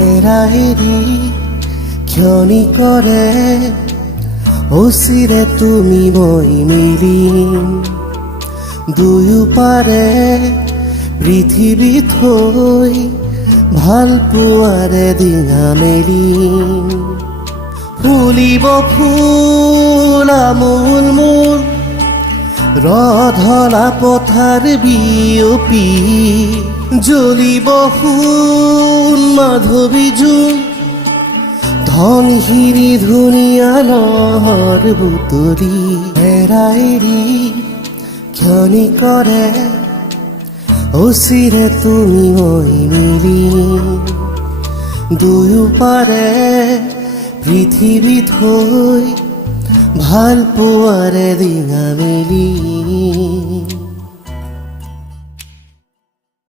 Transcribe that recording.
এৰা এৰি ক্ষণি কৰে অচিৰে তুমি মই মিলি দুয়ো পাৰে পৃথিৱী থৈ ভাল পোৱাৰে দিঙা মেলি ফুলিব ফুল আমোল মোল ৰধলা পথাৰ বিয়পি জ্বলিব সোণ মাধৱী জোন ধন হিৰি ধুনীয়া লহৰ বুটলি এৰা এৰি ক্ষণি কৰে অচিৰে তুমি মই মিলি দুয়ো পাৰে পৃথিৱী থৈ ভাল পোৱাৰে দিঙা মেলি